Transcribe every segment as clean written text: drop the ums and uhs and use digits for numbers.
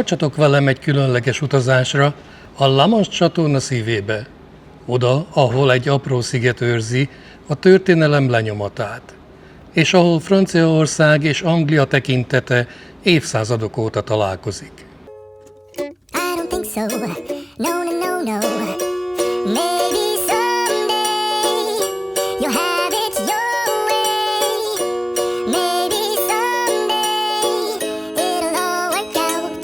Tartsatok velem egy különleges utazásra a La Manche csatorna szívébe, oda, ahol egy apró sziget őrzi a történelem lenyomatát, és ahol Franciaország és Anglia tekintete évszázadok óta találkozik. I don't think so. No, no, no, no. Maybe someday you'll have it your way. Maybe someday it'll all work out.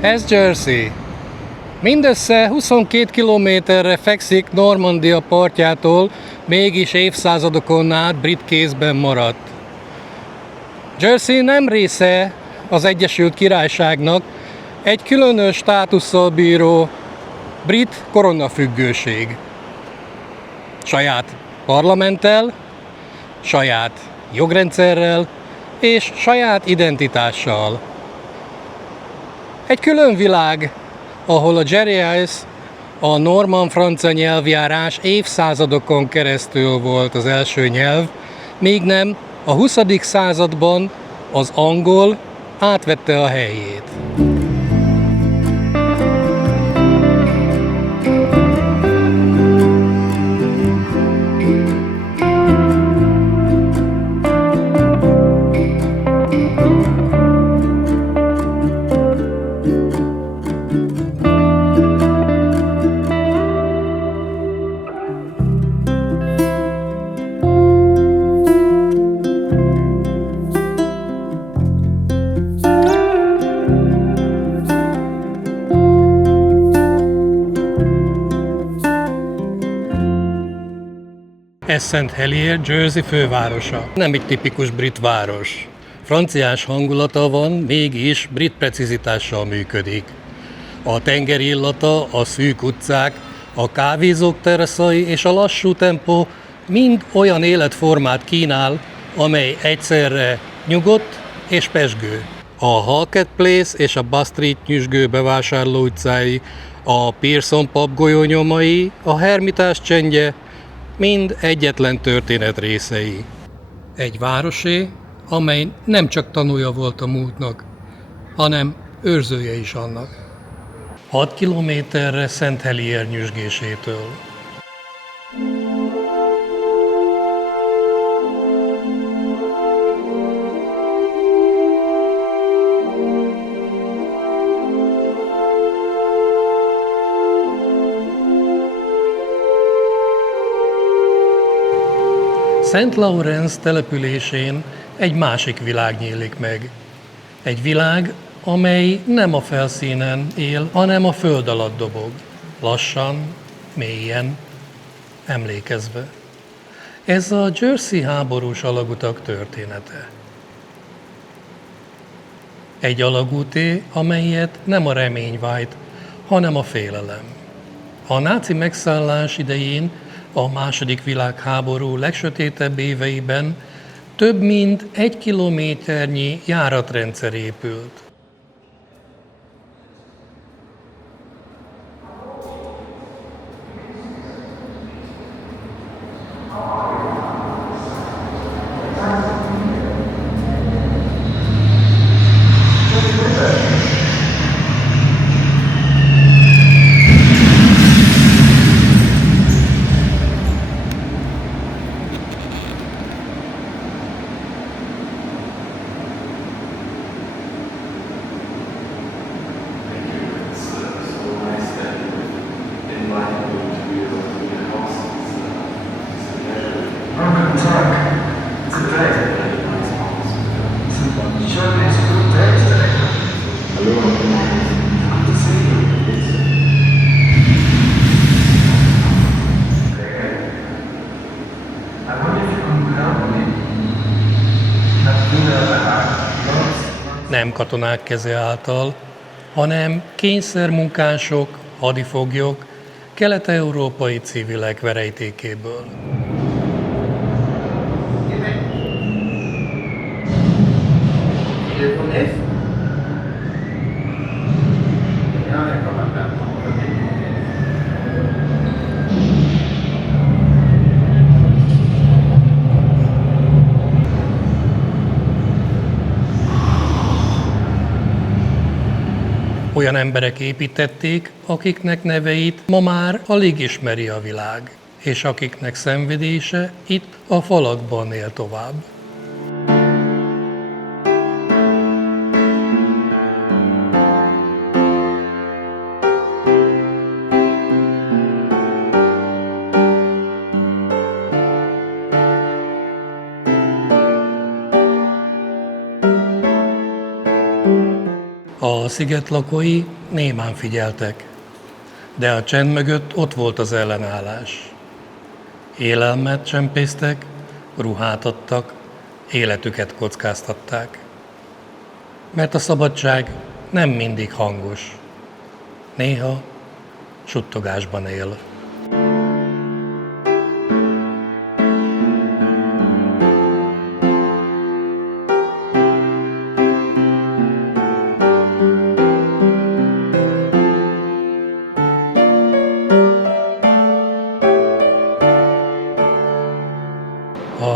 Ez Jersey. Mindössze 22 kilométerre fekszik Normandia partjától, mégis évszázadokon át brit kézben maradt. Jersey nem része az Egyesült Királyságnak, egy különös státusszal bíró brit koronafüggőség. Saját parlamenttel, saját jogrendszerrel és saját identitással. Egy külön világ, ahol a Jerry Ice, a norman-francia nyelvjárás évszázadokon keresztül volt az első nyelv, míg nem a 20. században az angol átvette a helyét. Ez St. Helier, Jersey fővárosa. Nem egy tipikus brit város. Franciás hangulata van, mégis brit precizitással működik. A tenger illata, a szűk utcák, a kávézók teraszai és a lassú tempó mind olyan életformát kínál, amely egyszerre nyugodt és pezsgő. A Halkett Place és a Bass Street nyüzsgő bevásárló utcái, a Pearson pub golyónyomai, a Hermitás csendje, mind egyetlen történet részei. Egy városé, amely nem csak tanúja volt a múltnak, hanem őrzője is annak. 6 kilométerre St. Helier nyüzsgésétől. St. Lawrence településén egy másik világ nyílik meg. Egy világ, amely nem a felszínen él, hanem a föld alatt dobog. Lassan, mélyen, emlékezve. Ez a Jersey háborús alagutak története. Egy alagúté, amelyet nem a remény vájt, hanem a félelem. A náci megszállás idején, a második világháború legsötétebb éveiben több mint 1 kilométernyi járatrendszer épült. katonák keze által, hanem kényszermunkások, hadifoglyok, kelet-európai civilek verejtékéből. Olyan emberek építették, akiknek neveit ma már alig ismeri a világ, és akiknek szenvedése itt a falakban él tovább. A sziget lakói némán figyeltek, de a csend mögött ott volt az ellenállás. Élelmet csempésztek, ruhát adtak, életüket kockáztatták. Mert a szabadság nem mindig hangos, néha suttogásban él.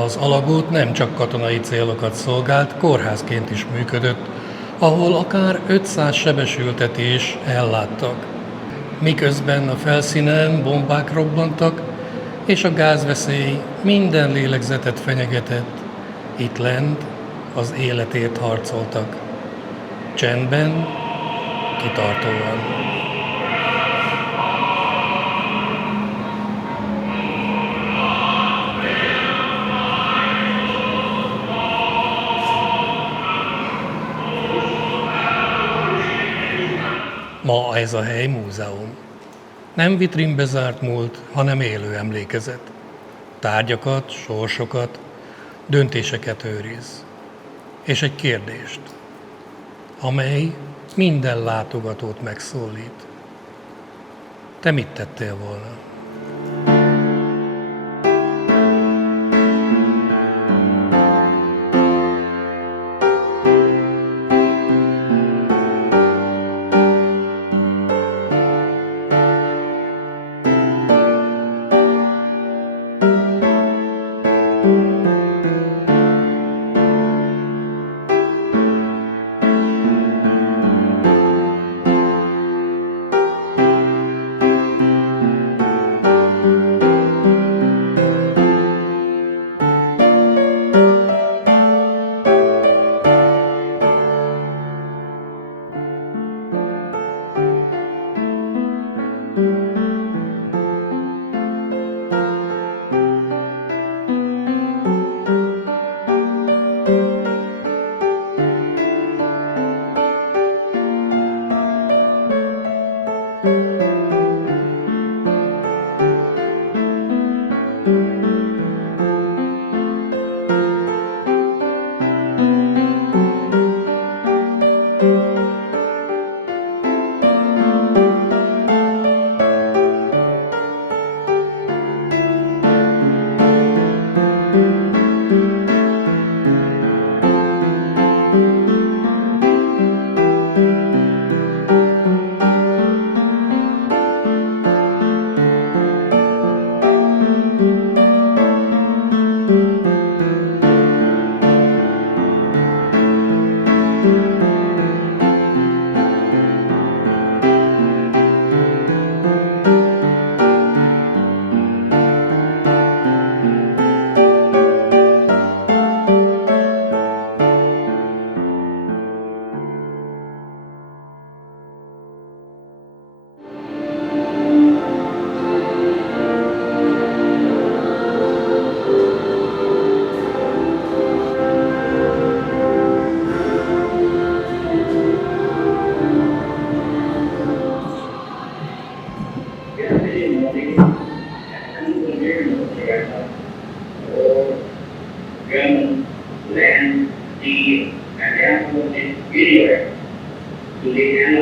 Az alagút nem csak katonai célokat szolgált, kórházként is működött, ahol akár 500 sebesültet is elláttak. Miközben a felszínen bombák robbantak, és a gázveszély minden lélegzetet fenyegetett, itt lent az életért harcoltak. Csendben, kitartóan. Ma ez a hely múzeum. Nem vitrínbe zárt múlt, hanem élő emlékezet. Tárgyakat, sorsokat, döntéseket őriz. És egy kérdést, amely minden látogatót megszólít. Te mit tettél volna?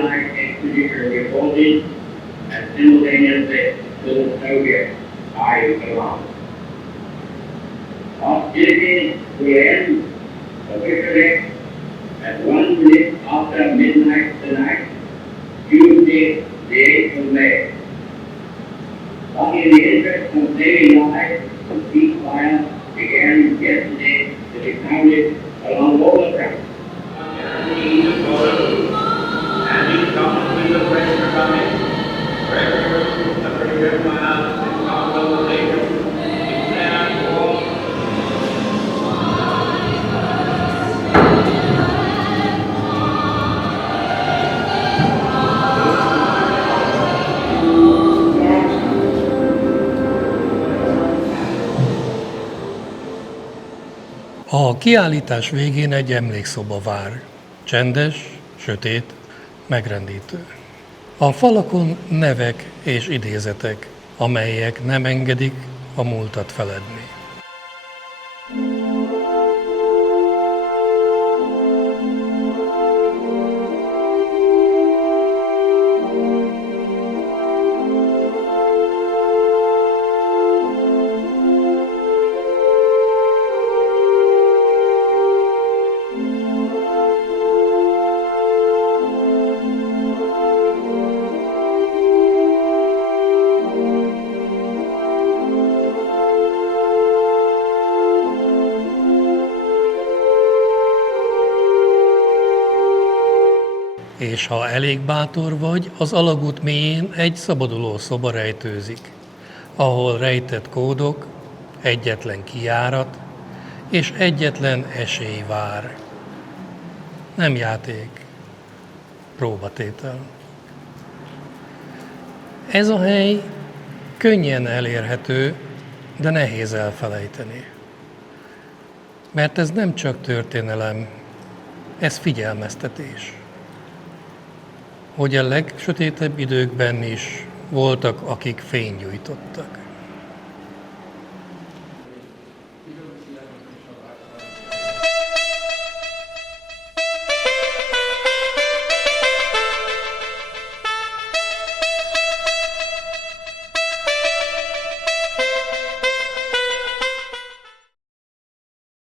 midnight expedition reported and simultaneously to the Soviet High Command. Hostilities will end officially at 1 minute after midnight tonight, Tuesday, the 8th of May. But in the interest of saving lives, the ceasefire began yesterday to be counted along all the fronts. Guarantees of total, and these comes with the pressure coming. Pressure of the pressure miles and consolidation. Declare war. A kiállítás végén egy emlékszoba vár. Csendes, sötét, megrendítő. A falakon nevek és idézetek, amelyek nem engedik a múltat feledni. És ha elég bátor vagy, az alagút mélyén egy szabaduló szoba rejtőzik, ahol rejtett kódok, egyetlen kijárat és egyetlen esély vár. Nem játék, próbatétel. Ez a hely könnyen elérhető, de nehéz elfelejteni. Mert ez nem csak történelem, ez figyelmeztetés. Hogy a legsötétebb időkben is voltak, akik fényt gyújtottak.